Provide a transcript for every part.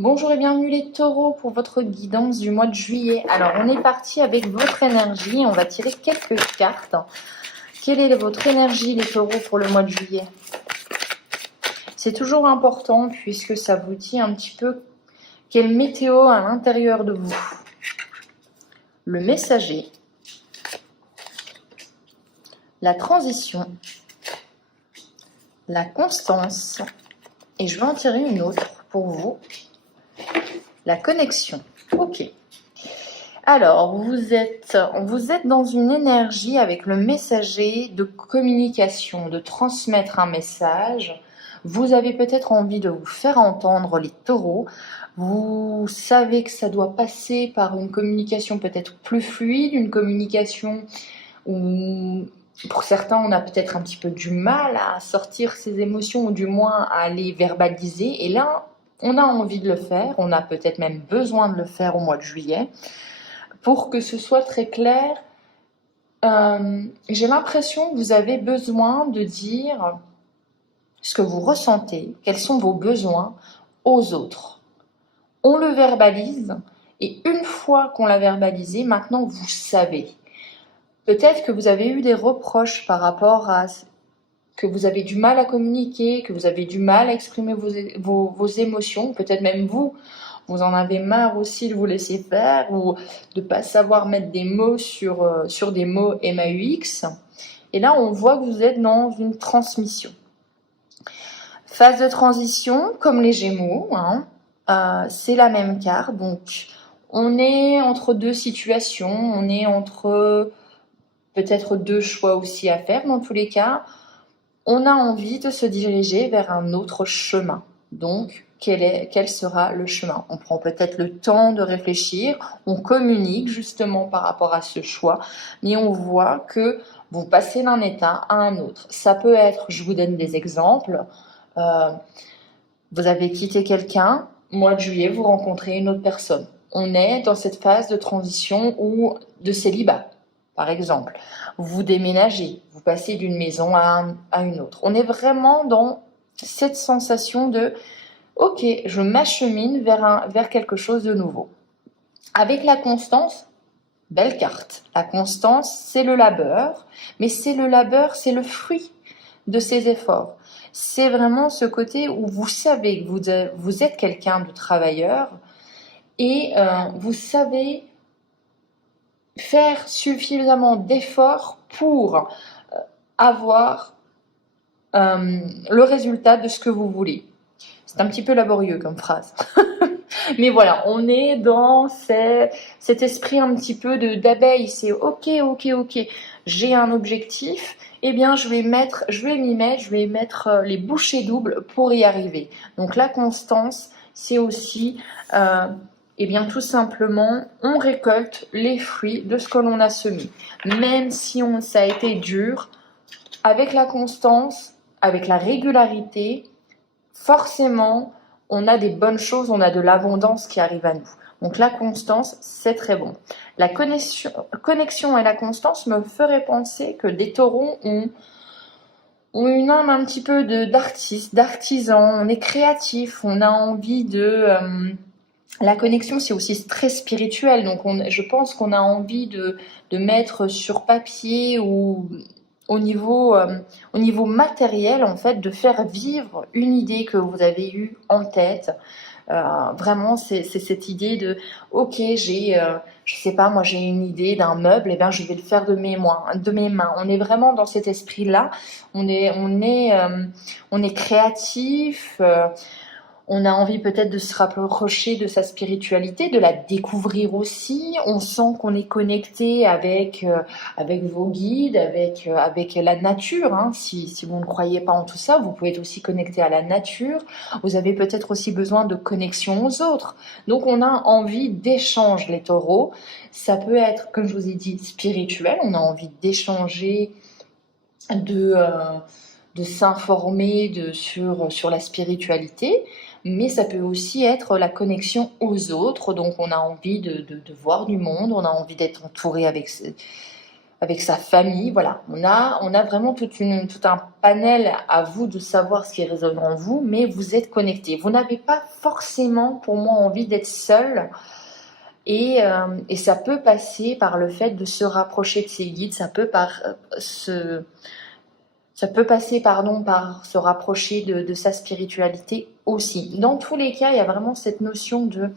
Bonjour et bienvenue les taureaux pour votre guidance du mois de juillet. Alors on est parti avec votre énergie, on va tirer quelques cartes. Quelle est votre énergie les taureaux pour le mois de juillet? C'est toujours important puisque ça vous dit un petit peu quelle météo à l'intérieur de vous. Le messager, la transition, la constance, et je vais en tirer une autre pour vous. La connexion. Ok. Alors, vous êtes dans une énergie avec le messager de communication, de transmettre un message. Vous avez peut-être envie de vous faire entendre, les taureaux. Vous savez que ça doit passer par une communication peut-être plus fluide, une communication où, pour certains, on a peut-être un petit peu du mal à sortir ses émotions ou du moins à les verbaliser. Et là, on a envie de le faire, on a peut-être même besoin de le faire au mois de juillet. Pour que ce soit très clair, j'ai l'impression que vous avez besoin de dire ce que vous ressentez, quels sont vos besoins aux autres. On le verbalise et une fois qu'on l'a verbalisé, maintenant vous savez. Peut-être que vous avez eu des reproches par rapport à que vous avez du mal à communiquer, que vous avez du mal à exprimer vos émotions, peut-être même vous en avez marre aussi de vous laisser faire ou de ne pas savoir mettre des mots sur des mots MAUX. Et là, on voit que vous êtes dans une transmission. Phase de transition, comme les Gémeaux, c'est la même carte. Donc, on est entre deux situations, on est entre peut-être deux choix aussi à faire dans tous les cas. On a envie de se diriger vers un autre chemin. Donc, quel sera le chemin? On prend peut-être le temps de réfléchir, on communique justement par rapport à ce choix, mais on voit que vous passez d'un état à un autre. Ça peut être, je vous donne des exemples, vous avez quitté quelqu'un, mois de juillet, vous rencontrez une autre personne. On est dans cette phase de transition ou de célibat, par exemple. Vous déménagez, vous passez d'une maison à une autre. On est vraiment dans cette sensation de « Ok, je m'achemine vers quelque chose de nouveau ». Avec la constance, belle carte. La constance, c'est le labeur, mais c'est le fruit de ses efforts. C'est vraiment ce côté où vous savez que vous êtes quelqu'un de travailleur et vous savez faire suffisamment d'efforts pour avoir le résultat de ce que vous voulez. C'est un petit peu laborieux comme phrase. Mais voilà, on est dans cet esprit un petit peu d'abeille. C'est ok, j'ai un objectif, eh bien je vais m'y mettre, je vais mettre les bouchées doubles pour y arriver. Donc la constance, c'est aussi eh bien tout simplement, on récolte les fruits de ce que l'on a semé. Même si ça a été dur, avec la constance, avec la régularité, forcément, on a des bonnes choses, on a de l'abondance qui arrive à nous. Donc la constance, c'est très bon. La connexion et la constance me feraient penser que des taureaux ont une âme un petit peu d'artiste, d'artisan, on est créatif, on a envie de... la connexion, c'est aussi très spirituel, donc je pense qu'on a envie de mettre sur papier ou au niveau matériel, en fait, de faire vivre une idée que vous avez eue en tête. Vraiment, c'est cette idée de, ok, je sais pas, moi j'ai une idée d'un meuble, et bien je vais le faire de mes mains. On est vraiment dans cet esprit-là. On est créatif. On a envie peut-être de se rapprocher de sa spiritualité, de la découvrir aussi. On sent qu'on est connecté avec vos guides, avec la nature. Si vous ne croyez pas en tout ça, vous pouvez être aussi connecté à la nature. Vous avez peut-être aussi besoin de connexion aux autres. Donc on a envie d'échange, les taureaux. Ça peut être, comme je vous ai dit, spirituel. On a envie d'échanger, de s'informer sur la spiritualité, mais ça peut aussi être la connexion aux autres. Donc on a envie de voir du monde, on a envie d'être entouré avec avec sa famille. Voilà, on a vraiment tout un panel à vous de savoir ce qui résonne en vous, mais vous êtes connecté. Vous n'avez pas forcément, pour moi, envie d'être seul. Et ça peut passer par le fait de se rapprocher de ses guides, ça peut passer par se rapprocher de sa spiritualité aussi. Dans tous les cas, il y a vraiment cette notion de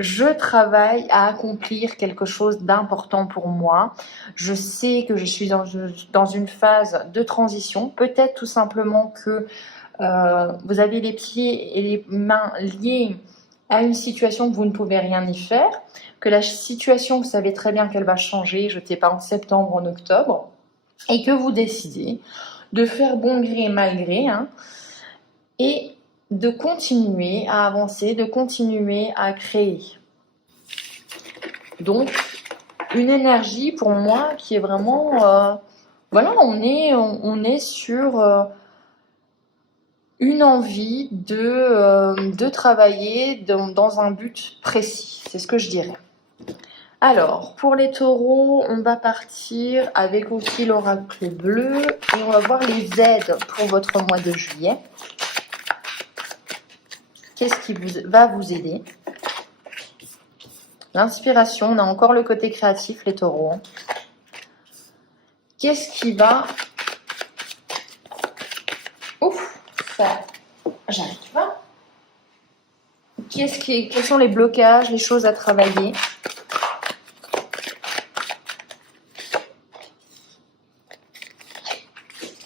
je travaille à accomplir quelque chose d'important pour moi. Je sais que je suis dans une phase de transition. Peut-être tout simplement que vous avez les pieds et les mains liés à une situation que vous ne pouvez rien y faire, que la situation, vous savez très bien qu'elle va changer, je ne sais pas, en septembre, en octobre, et que vous décidez de faire bon gré mal gré, et de continuer à avancer, de continuer à créer. Donc, une énergie pour moi qui est vraiment... voilà, on est sur une envie de travailler dans un but précis. C'est ce que je dirais. Alors, pour les taureaux, on va partir avec aussi l'oracle bleu et on va voir les aides pour votre mois de juillet. Qu'est-ce qui va vous aider? L'inspiration, on a encore le côté créatif, les taureaux. Qu'est-ce qui va... Ouf, ça... J'arrive pas. Quels sont les blocages, les choses à travailler?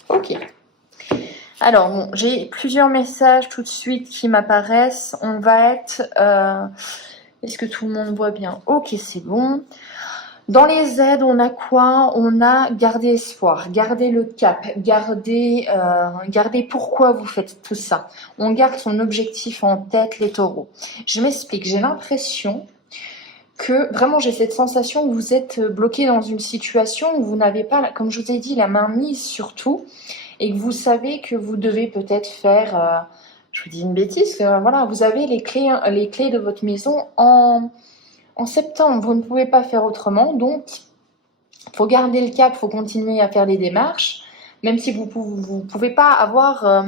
Ok. Alors, bon, j'ai plusieurs messages tout de suite qui m'apparaissent. On va être... Est-ce que tout le monde voit bien? Ok, c'est bon. Dans les aides, on a quoi? On a garder espoir, garder le cap, garder pourquoi vous faites tout ça. On garde son objectif en tête, les taureaux. Je m'explique, j'ai l'impression que vraiment j'ai cette sensation que vous êtes bloqué dans une situation où vous n'avez pas, comme je vous ai dit, la main mise sur tout et que vous savez que vous devez peut-être faire, je vous dis une bêtise, voilà, vous avez les clés de votre maison en septembre, vous ne pouvez pas faire autrement, donc il faut garder le cap, il faut continuer à faire les démarches, même si vous ne pouvez pas avoir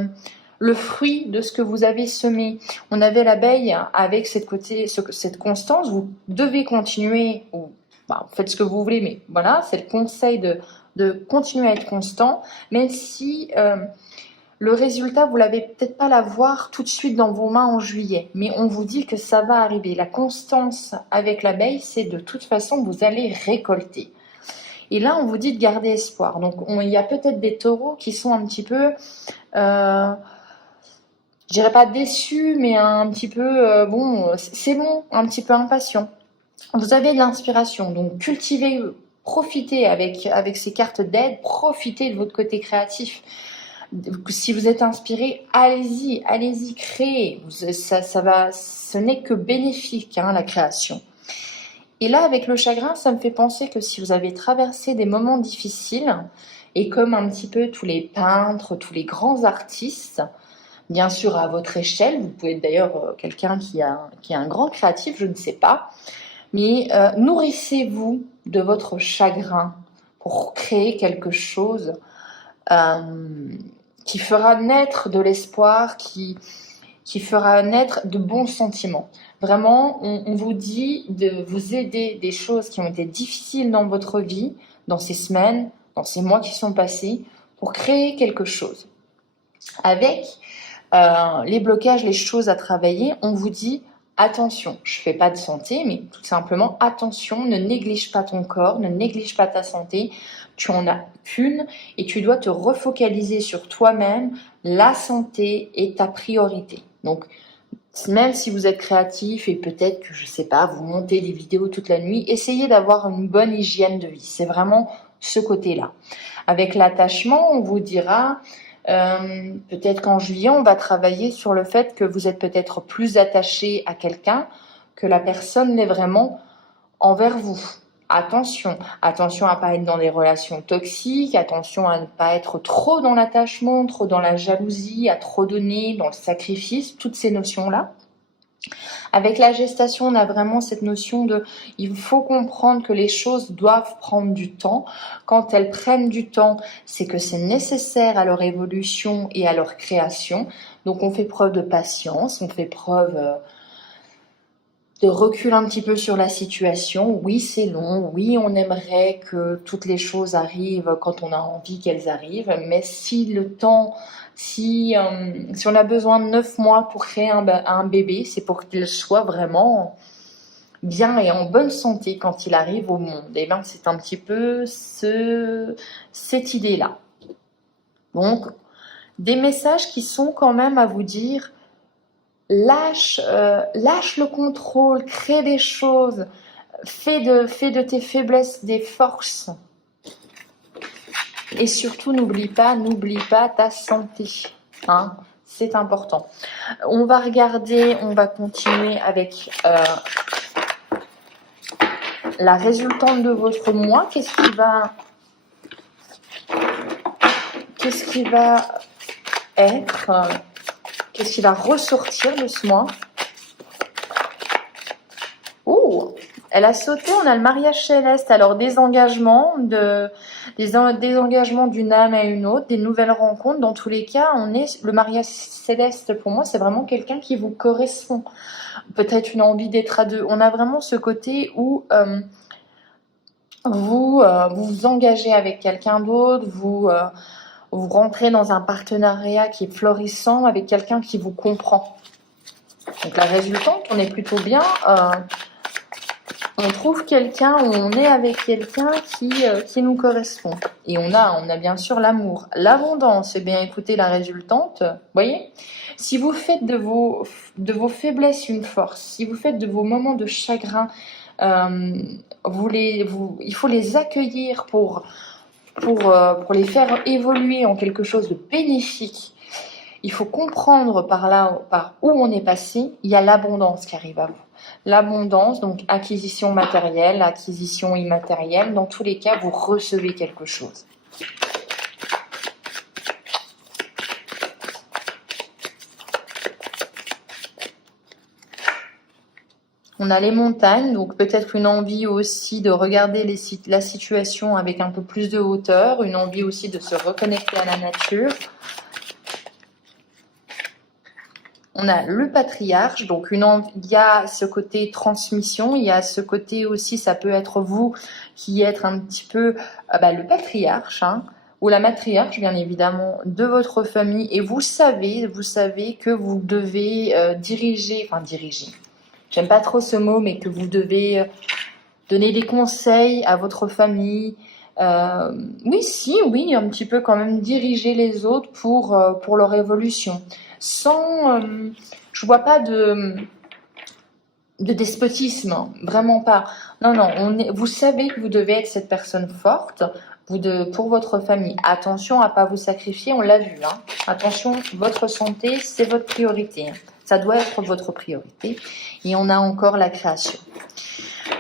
le fruit de ce que vous avez semé. On avait l'abeille avec cette constance, vous devez continuer, ou faites ce que vous voulez, mais voilà, c'est le conseil de continuer à être constant, même si... le résultat, vous l'avez peut-être pas l'avoir tout de suite dans vos mains en juillet, mais on vous dit que ça va arriver. La constance avec l'abeille, c'est de toute façon, vous allez récolter. Et là, on vous dit de garder espoir. Donc, il y a peut-être des taureaux qui sont un petit peu, je dirais pas déçus, mais un petit peu, c'est bon, un petit peu impatient. Vous avez de l'inspiration, donc cultivez, profitez avec ces cartes d'aide, profitez de votre côté créatif. Si vous êtes inspiré, allez-y, créez. Ce n'est que bénéfique, la création. Et là, avec le chagrin, ça me fait penser que si vous avez traversé des moments difficiles, et comme un petit peu tous les peintres, tous les grands artistes, bien sûr à votre échelle, vous pouvez être d'ailleurs quelqu'un qui est un grand créatif, je ne sais pas, mais nourrissez-vous de votre chagrin pour créer quelque chose qui fera naître de l'espoir, qui fera naître de bons sentiments. Vraiment, on vous dit de vous aider des choses qui ont été difficiles dans votre vie, dans ces semaines, dans ces mois qui sont passés, pour créer quelque chose. Avec les blocages, les choses à travailler, on vous dit attention, je ne fais pas de santé, mais tout simplement attention, ne néglige pas ton corps, ne néglige pas ta santé, tu en as qu'une et tu dois te refocaliser sur toi-même, la santé est ta priorité. Donc, même si vous êtes créatif et peut-être que, je ne sais pas, vous montez des vidéos toute la nuit, essayez d'avoir une bonne hygiène de vie, c'est vraiment ce côté-là. Avec l'attachement, on vous dira... peut-être qu'en juillet, on va travailler sur le fait que vous êtes peut-être plus attaché à quelqu'un que la personne l'est vraiment envers vous. Attention à ne pas être dans des relations toxiques, attention à ne pas être trop dans l'attachement, trop dans la jalousie, à trop donner, dans le sacrifice, toutes ces notions-là. Avec la gestation, on a vraiment cette notion de, il faut comprendre que les choses doivent prendre du temps. Quand elles prennent du temps, c'est que c'est nécessaire à leur évolution et à leur création. Donc on fait preuve de patience, on fait preuve de recul un petit peu sur la situation. Oui, c'est long. Oui, on aimerait que toutes les choses arrivent quand on a envie qu'elles arrivent. Mais si le temps, si on a besoin de 9 mois pour créer un bébé, c'est pour qu'il soit vraiment bien et en bonne santé quand il arrive au monde. Et bien, c'est un petit peu cette idée-là. Donc, des messages qui sont quand même à vous dire, lâche le contrôle, crée des choses, fais de tes faiblesses des forces. Et surtout, n'oublie pas ta santé. Hein, c'est important. On va continuer avec la résultante de votre mois. Qu'est-ce qui va être, qu'est-ce qui va ressortir de ce mois? Oh, elle a sauté, on a le mariage céleste. Alors, des engagements d'une âme à une autre, des nouvelles rencontres. Dans tous les cas, le mariage céleste, pour moi, c'est vraiment quelqu'un qui vous correspond. Peut-être une envie d'être à deux. On a vraiment ce côté où vous vous engagez avec quelqu'un d'autre, vous rentrez dans un partenariat qui est florissant avec quelqu'un qui vous comprend. Donc, la résultante, on est plutôt bien... on trouve quelqu'un, ou on est avec quelqu'un qui nous correspond. Et on a bien sûr l'amour. L'abondance, eh bien écoutez, la résultante, voyez, si vous faites de vos faiblesses une force, si vous faites de vos moments de chagrin, il faut les accueillir pour les faire évoluer en quelque chose de bénéfique. Il faut comprendre par où on est passé, il y a l'abondance qui arrive à vous. L'abondance, donc acquisition matérielle, acquisition immatérielle, dans tous les cas, vous recevez quelque chose. On a les montagnes, donc peut-être une envie aussi de regarder la situation avec un peu plus de hauteur, une envie aussi de se reconnecter à la nature. On a le patriarche, donc il y a ce côté transmission, il y a ce côté aussi, ça peut être vous qui êtes un petit peu le patriarche, ou la matriarche bien évidemment de votre famille, et vous savez que vous devez diriger, j'aime pas trop ce mot, mais que vous devez donner des conseils à votre famille. Oui, un petit peu quand même diriger les autres pour leur évolution. Je vois pas de despotisme, vraiment pas. Non, vous savez que vous devez être cette personne forte pour votre famille. Attention à pas vous sacrifier, on l'a vu. Attention, votre santé, c'est votre priorité. Ça doit être votre priorité. Et on a encore la création.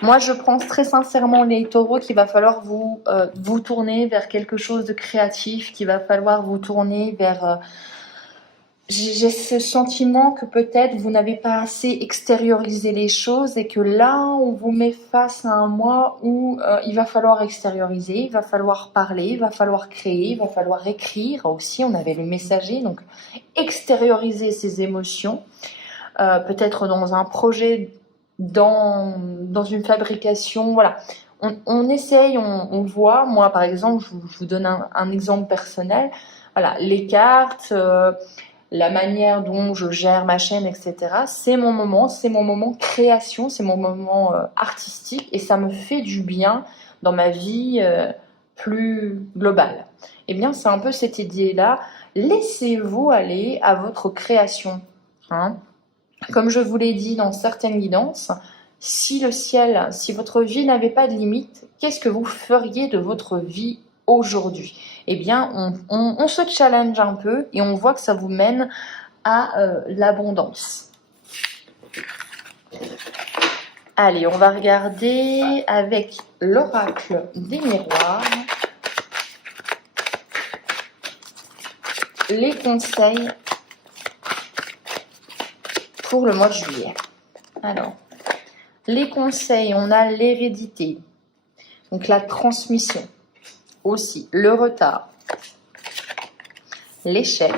Moi, je pense très sincèrement, les taureaux, qu'il va falloir vous tourner vers quelque chose de créatif, qu'il va falloir vous tourner vers... j'ai ce sentiment que peut-être vous n'avez pas assez extériorisé les choses et que là, on vous met face à un mois où il va falloir extérioriser, il va falloir parler, il va falloir créer, il va falloir écrire aussi. On avait le messager, donc extérioriser ses émotions, peut-être dans un projet, dans une fabrication, voilà. On essaye, on voit. Moi, par exemple, je vous donne un exemple personnel. Voilà, les cartes... la manière dont je gère ma chaîne, etc. C'est mon moment création, c'est mon moment artistique, et ça me fait du bien dans ma vie plus globale. Eh bien, c'est un peu cette idée-là. Laissez-vous aller à votre création. Comme je vous l'ai dit dans certaines guidances, si votre vie n'avait pas de limite, qu'est-ce que vous feriez de votre vie aujourd'hui? Eh bien, on se challenge un peu et on voit que ça vous mène à l'abondance. Allez, on va regarder avec l'oracle des miroirs les conseils pour le mois de juillet. Alors, les conseils, on a l'hérédité, donc la transmission, aussi le retard, l'échec.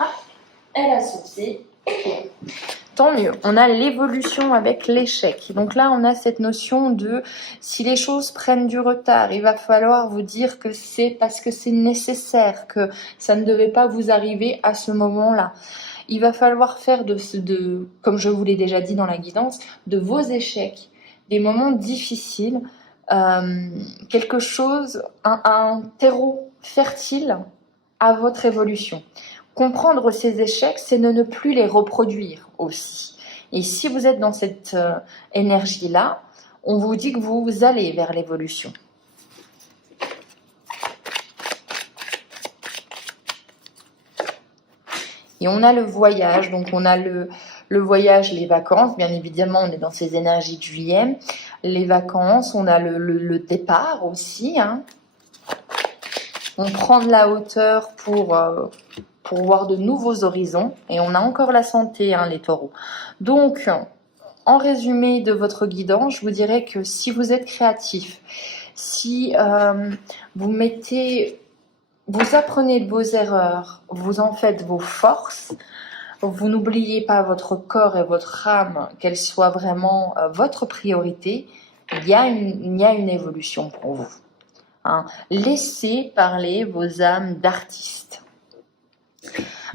Ah, elle a sauté. Tant mieux, on a l'évolution avec l'échec. Donc là, on a cette notion de si les choses prennent du retard, il va falloir vous dire que c'est parce que c'est nécessaire, que ça ne devait pas vous arriver à ce moment-là. Il va falloir faire comme je vous l'ai déjà dit dans la guidance, de vos échecs, des moments difficiles, quelque chose, un terreau fertile à votre évolution. Comprendre ces échecs, c'est de ne plus les reproduire aussi. Et si vous êtes dans cette énergie-là, on vous dit que vous allez vers l'évolution. Et on a le voyage, donc on a le voyage, les vacances, bien évidemment on est dans ces énergies de juillet. Les vacances, on a le départ aussi. Hein. On prend de la hauteur pour voir de nouveaux horizons. Et on a encore la santé, hein, les taureaux. Donc, en résumé de votre guidance, je vous dirais que si vous êtes créatif, si vous apprenez de vos erreurs, vous en faites vos forces, vous n'oubliez pas votre corps et votre âme, qu'elles soient vraiment votre priorité, il y a une évolution pour vous. Hein. Laissez parler vos âmes d'artistes.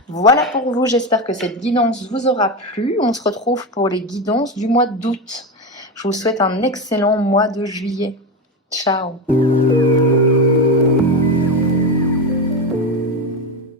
Voilà pour vous, j'espère que cette guidance vous aura plu. On se retrouve pour les guidances du mois d'août. Je vous souhaite un excellent mois de juillet. Ciao.